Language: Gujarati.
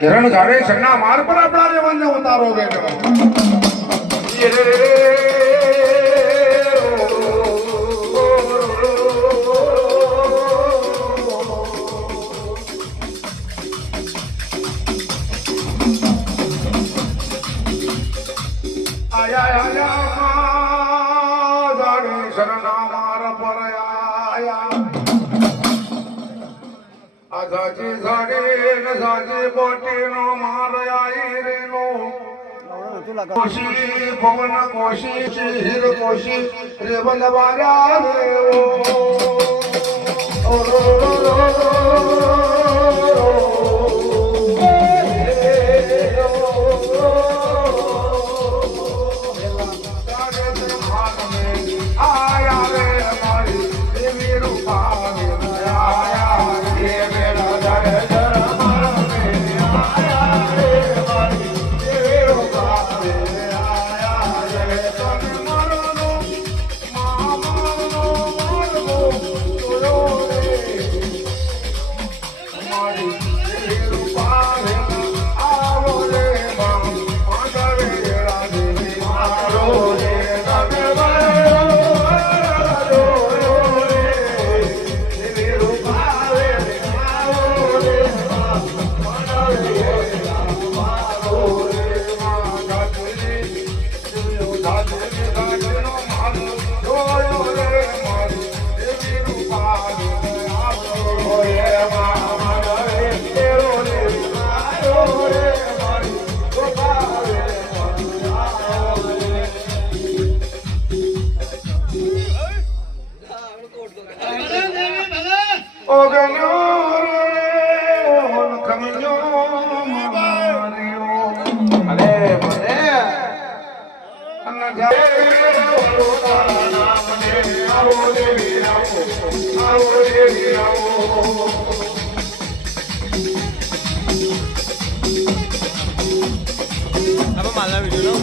હિરણ ગાવે સગના માર પર આપણા રેવણને ઉતારો બેઠો આયા આયા ગાવે સગના માર પર આયા આજાજી ગાડે ને જાજી બોટીનો માર આઈ રેનો કોશી પવન કોશી શિર કોશી રેવલ વારા દેવો ઓ રો રો રો આયા રે મારી દેવી રૂપા આયા રે મેરા જય જય માલા વિડીયો